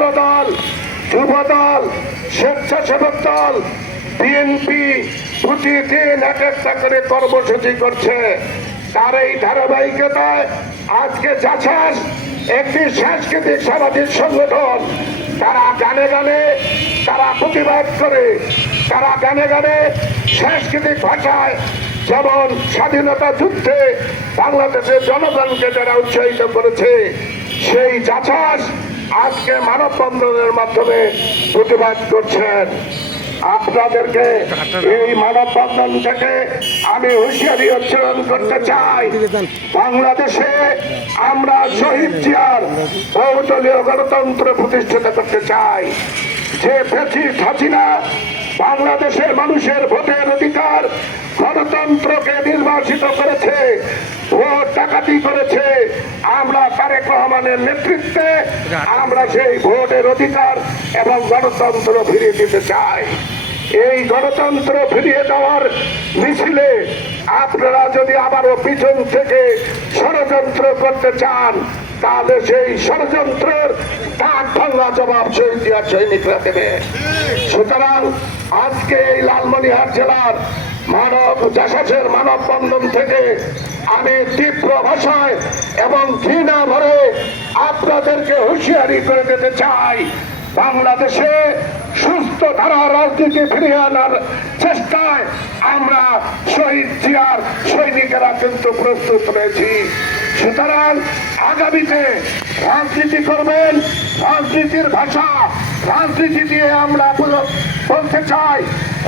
ছাত্রদল, যুবদল, স্বেচ্ছাসেবক দল, বিএনপি প্রতিদিন এক একটা করে কর্মসূচি করছে। তার এই ধারাবাহিকতায় আজকে জাসাস একটি সাংস্কৃতিক সামাজিক সংগঠন। তারা গানে গানে তারা প্রতিবাদ করে, তারা গানে গানে সাংস্কৃতিক ভাষায় যেমন স্বাধীনতা যুদ্ধে বাংলাদেশের জনগণকে যারা উৎসাহিত করেছে, সেই জাসাস আজকে মানববন্ধনের মাধ্যমে প্রতিবাদ করছেন। আপনাদেরকে এই মানববন্ধন থেকে আমি হুঁশিয়ারি উচ্চারণ করতে চাই, বাংলাদেশে আমরা শহীদ জিয়ার বহুদলীয় গণতন্ত্র প্রতিষ্ঠিত করতে চাই। যে ফ্যাসিস্ট হাসিনা বাংলাদেশের মানুষের ভোটের অধিকার, গণতন্ত্রকে নির্বাসিত করেছে, ভোট ডাকাতি করেছে, আমরা তারেক রহমানের নেতৃত্বে আমরা সেই ভোটের অধিকার এবং গণতন্ত্র ফিরিয়ে দিতে চাই। এই গণতন্ত্র ফিরিয়ে দেওয়ার মিছিলে আপনারা যদি আবারও পিছন থেকে ষড়যন্ত্র করতে চান, তাহলে সেই ষড়যন্ত্রের দাঁত ভাঙা জবাব শহীদ জিয়ার সৈনিকরা দেবে। সুতরাং আজকে এই লালমনিরহাট জেলার জাসাসের মানববন্ধন থেকে আমি তীব্র ভাষায় এবং ঘৃণা ভরে আপনাদেরকে হুঁশিয়ারি করে দিতে চাই, বাংলাদেশে সুস্থ ধারা রাজনীতি ফিরিয়ে আনার চেষ্টায় আমরা শহীদ জিয়ার সৈনিকেরা কিন্তু প্রস্তুত রয়েছি। সুতরাং আগামীতে রাজনীতি করবেন রাজনীতির ভাষা, রাজনীতি দিয়ে আমরা বলতে চাই,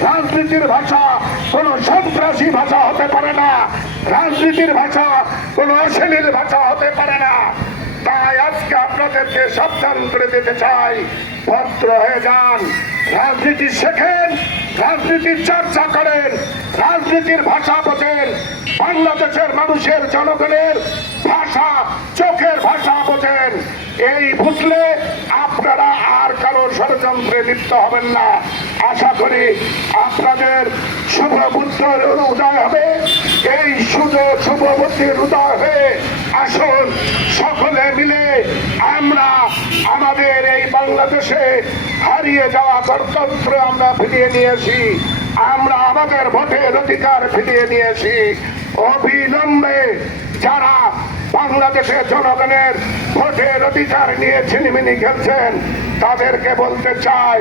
রাজনীতির ভাষা কোন সন্ত্রাসী ভাষা হতে পারে না, রাজনীতির ভাষা কোন অশ্লীল ভাষা হতে পারে না। তাই আজকে আপনাদেরকে সাবধান করে দিতে চাই, ভদ্র হয়ে যান, রাজনীতি শেখেন, রাজনীতির চর্চা করেন, রাজনীতির ভাষা বোঝেন, বাংলাদেশের মানুষের জনগণের ভাষা, চোখের ভাষা বোঝেন। এই বুঝলে আপনারা আর কারো ষড়যন্ত্রে লিপ্ত হবেন না। আশা করি আপনাদের শুভ বুদ্ধির উদয় হবে। এই শুভ বুদ্ধির উদয় হয়ে আসুন সকলে মিলে আমরা আমাদের এই বাংলাদেশে হারিয়ে যাওয়া গণতন্ত্র আমরা ফিরিয়ে নিয়েছি, আমরা আমাদের ভোটের অধিকার ফিরিয়ে নিয়েছি। অবিলম্বে যারা বাংলাদেশের জনগণের ভোটের অধিকার নিয়ে ছিনিমিনি খেলছেন তাদেরকে বলতে চাই,